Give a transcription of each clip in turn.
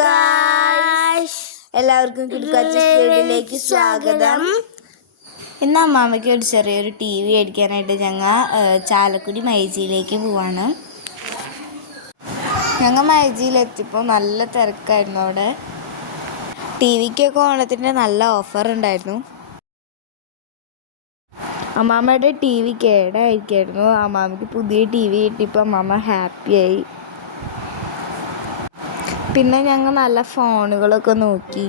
Guys, എല്ലാവർക്കും വീട്ടിലേക്ക് സ്വാഗതം. ഇന്ന് അമ്മാമ്മയ്ക്ക് ഒരു ചെറിയൊരു TV മേടിക്കാനായിട്ട് ഞങ്ങൾ ചാലക്കുടി മൈജിയിലേക്ക് പോവാണ്. ഞങ്ങൾ മൈജിയിലെത്തിയപ്പോൾ നല്ല തിരക്കായിരുന്നു. അവിടെ TVക്കൊക്കെ ഓണത്തിൻ്റെ നല്ല ഓഫർ ഉണ്ടായിരുന്നു. അമ്മാമ്മയുടെ TV കേടായിരിക്കായിരുന്നു. അമ്മാമ്മയ്ക്ക് പുതിയ TV കിട്ടിയപ്പോൾ അമ്മാമ്മ ഹാപ്പിയായി. പിന്നെ ഞങ്ങൾ നല്ല ഫോണുകളൊക്കെ നോക്കി.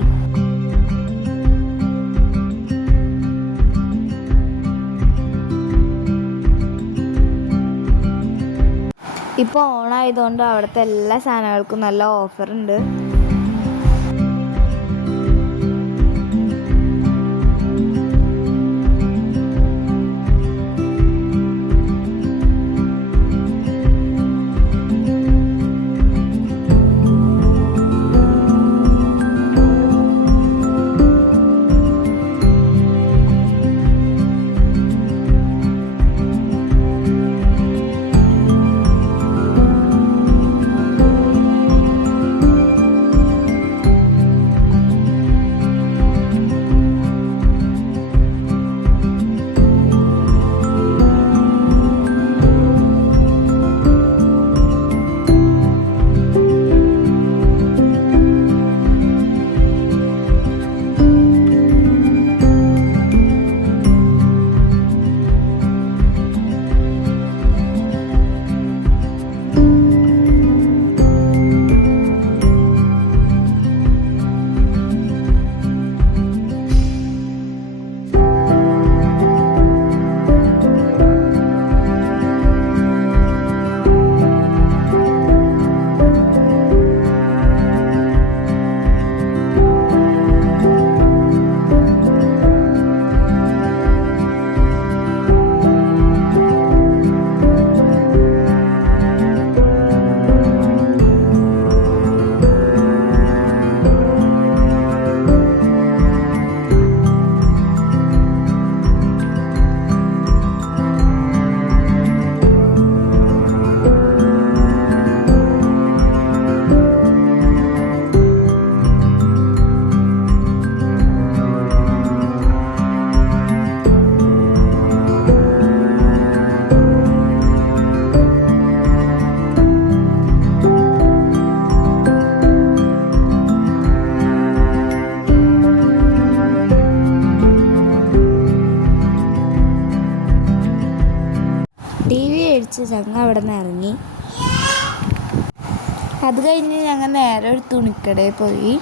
ഇപ്പോൾ ഓണായതുകൊണ്ട് അവിടുത്തെ എല്ലാ സാധനങ്ങൾക്കും നല്ല ഓഫറുണ്ട്. TV മേടിച്ച് ഞങ്ങൾ അവിടെ നിന്ന് ഇറങ്ങി. അത് കഴിഞ്ഞ് ഞങ്ങൾ നേരെ ഒരു തുണിക്കടയിൽ പോയി.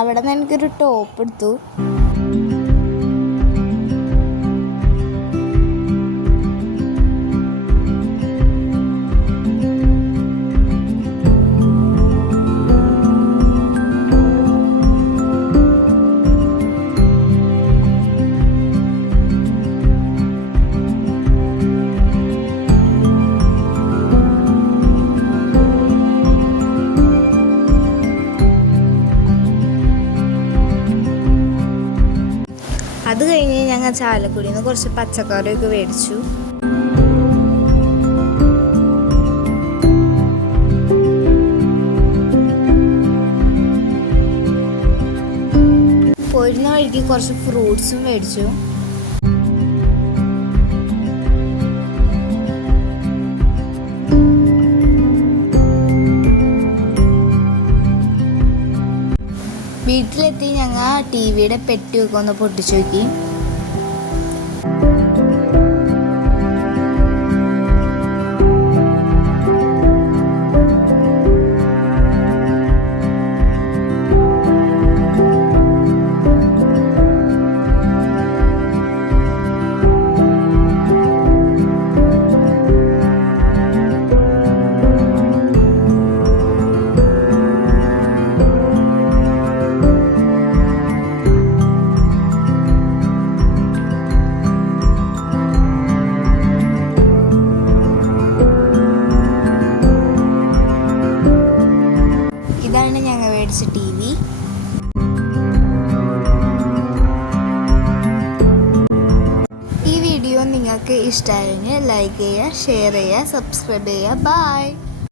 അവിടെ നിന്ന് എനിക്കൊരു ടോപ്പ് എടുത്തു. അത് കഴിഞ്ഞ് ഞങ്ങൾ ചാലക്കുടിയിൽ നിന്ന് കുറച്ച് പച്ചക്കറിയൊക്കെ മേടിച്ചു. പോയിരുന്ന വഴിക്ക് കുറച്ച് ഫ്രൂട്ട്സും മേടിച്ചു. വീട്ടിലെത്തി ഞങ്ങൾ TVയുടെ പെട്ടിയൊക്കെ ഒന്ന് പൊട്ടിച്ചു നോക്കി. നിങ്ങൾക്ക് ഇഷ്ടമായെങ്കിൽ ലൈക്ക് ചെയ്യുക, ഷെയർ ചെയ്യുക, സബ്സ്ക്രൈബ് ചെയ്യുക. ബൈ.